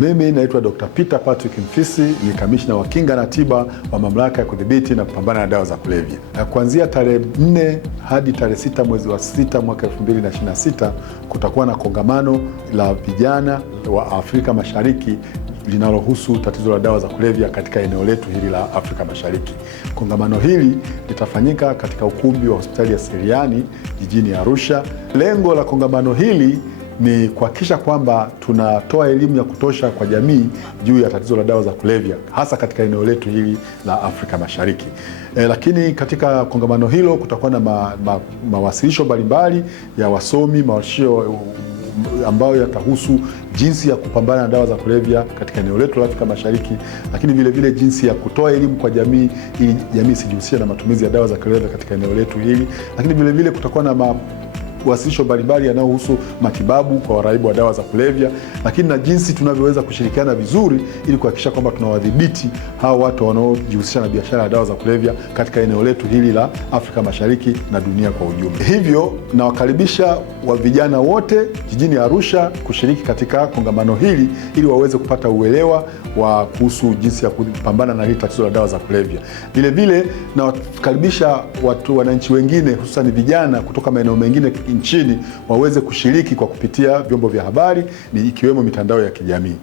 Mimi naitwa Dr. Peter Patrick Mfisi, ni kamishna wa kinga na tiba wa mamlaka ya kudhibiti na kupambana na dawa za kulevya. Kuanzia tarehe 4 hadi tarehe 6 mwezi wa 6 mwaka 2026 kutakuwa na kongamano la vijana wa Afrika Mashariki linalohusu tatizo la dawa za kulevya katika eneo letu hili la Afrika Mashariki. Kongamano hili litafanyika katika ukumbi wa hospitali ya Seliani jijini Arusha. Lengo la kongamano hili ni kuhakikisha kwamba tunatoa elimu ya kutosha kwa jamii juu ya tatizo la dawa za kulevya hasa katika eneo letu hili la Afrika Mashariki. Lakini katika kongamano hilo kutakuwa na mawasilisho mbalimbali ya wasomi, mawasilisho ambayo yatahusu jinsi ya kupambana na dawa za kulevya katika eneo letu la Afrika Mashariki, lakini vile vile jinsi ya kutoa elimu kwa jamii ili jamii isijihusishe na matumizi ya dawa za kulevya katika eneo letu hili, lakini vile vile kutakuwa na wasilisho mbalimbali yanayohusu matibabu kwa waraibu wa dawa za kulevya, lakini na jinsi tunavyoweza kushirikiana vizuri ili kuhakikisha kwamba tunawadhibiti hao watu wanaojihusisha na biashara ya dawa za kulevya katika eneo letu hili la Afrika Mashariki na dunia kwa ujumla. Hivyo nawakaribisha wa vijana wote jijini Arusha kushiriki katika kongamano hili ili waweze kupata uelewa wa kuhusu jinsi ya kupambana na hili tatizo la dawa za kulevya. Vile vile nawakaribisha wananchi wengine hususan vijana kutoka maeneo mengine nchini waweze kushiriki kwa kupitia vyombo vya habari ikiwemo mitandao ya kijamii.